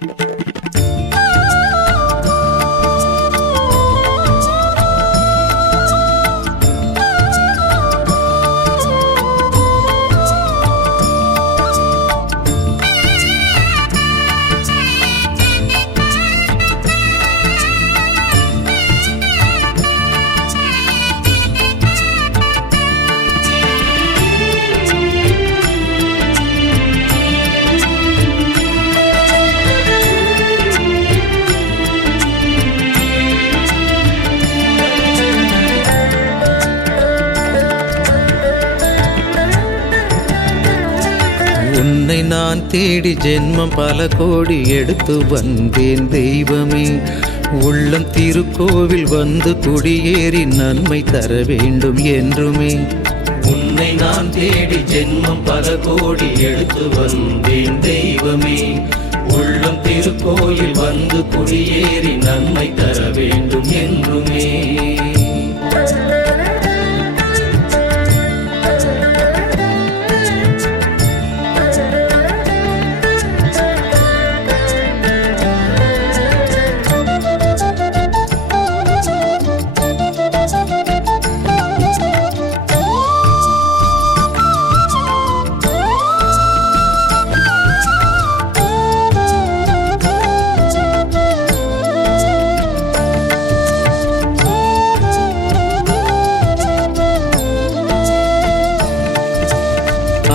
உன்னை நான் தேடி ஜென்மம் பல கோடி எடுத்து வந்தேன் தெய்வமே. உள்ளம் திருக்கோவில் வந்து குடியேறி நன்மை தர வேண்டும் என்றுமே. உன்னை நான் தேடி ஜென்மம் பல கோடி எடுத்து வந்தேன் தெய்வமே. உள்ளம் திருக்கோயில் வந்து குடியேறி நன்மை தர வேண்டும் என்றுமே.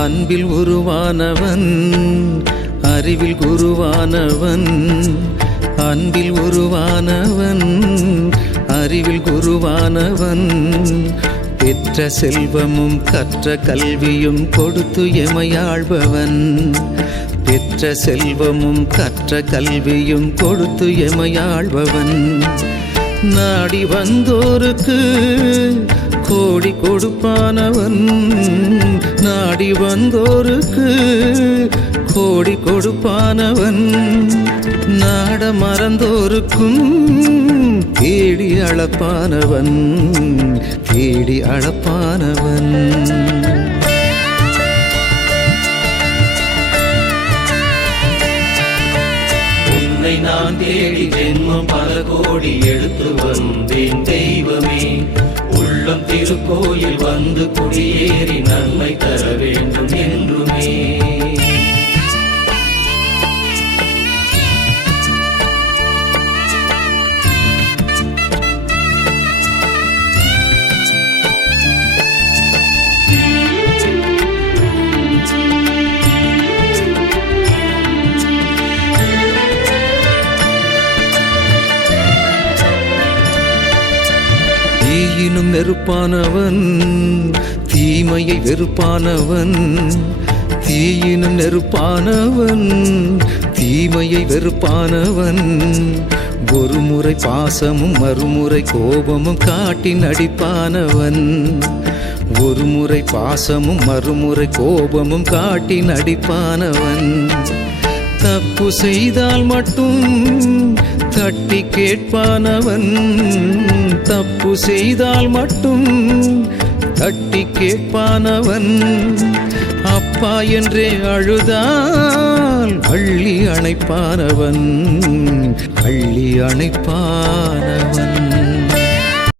அன்பில் உருவானவன் அறிவில் குருவானவன். அன்பில் உருவானவன் அறிவில் குருவானவன். பெற்ற செல்வமும் கற்ற கல்வியும் கொடுத்து எமையாழ்பவன். பெற்ற செல்வமும் கற்ற கல்வியும் கொடுத்து எமையாழ்பவன். நாடி வந்தோருக்கு கோடி கொடுப்பானவன். நாடி வந்தோருக்கு கோடி கொடுப்பானவன். நாட மறந்தோருக்கும் தேடி அளப்பானவன். தேடி அளப்பானவன். உன்னை நான் தேடி ஜென்மம் பல கோடி எடுத்து வந்தேன் தெய்வமே. உள்ளம் திருக்கோயில் வந்து குடியேறி நன்மை தர வேண்டும் என்றுமே. தீயினும் நெருப்பானவன் தீமையை வெறுப்பானவன். தீயினும் நெருப்பானவன் தீமையை வெறுப்பானவன். ஒரு முறை பாசமும் மறுமுறை கோபமும் காட்டி நடிப்பானவன். ஒரு முறை பாசமும் மறுமுறை கோபமும் காட்டி நடிப்பானவன். தப்பு செய்தால் மட்டும் தட்டி கேட்பானவன். தப்பு செய்தால் மட்டும் தட்டி கேட்பானவன். அப்பா என்றே அழுதால் அள்ளி அணைப்பானவன். அள்ளி அணைப்பானவன்.